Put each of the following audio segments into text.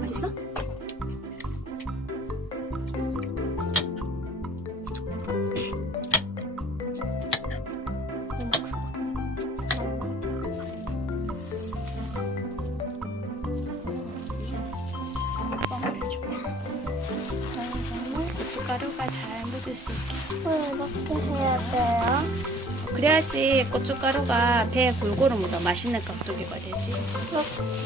맛있어? 고춧가루가 잘 묻을 수 있게. 왜 이렇게 해야 돼요? 그래야지 고춧가루가 배에 골고루 묻어 맛있는 깍두기가 되지. 음,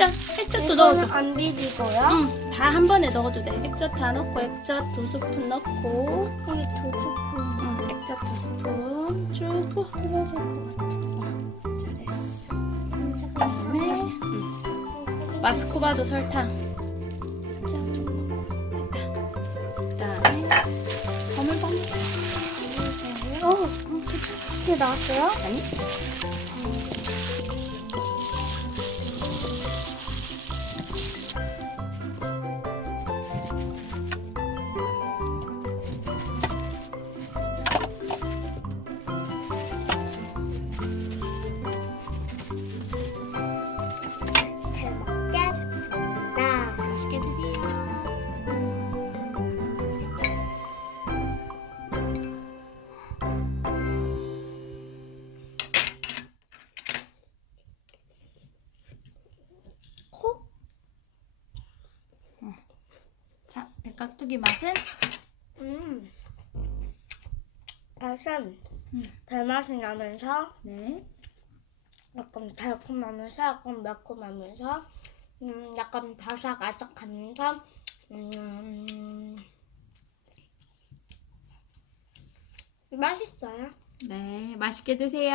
액젓, 액젓도 넣어줘. 안 비비고요? 응, 다 한 번에 넣어도 돼. 액젓 다 넣고 액젓 두 스푼 넣고 여기 두 스푼. 응, 액젓 두 스푼 주고 응, 잘했어. 그다음에 응, 마스코바도 설탕 그다음에 버물버물 어, 응, 그쵸. 이게 나왔어요? 아니 자, 백각두기 맛은 음. 맛은 배맛이 나면서 네. 약간 달콤하면서 약간 매콤하면서 음, 약간 바삭아삭하면서 음, 맛있어요. 네, 맛있게 드세요.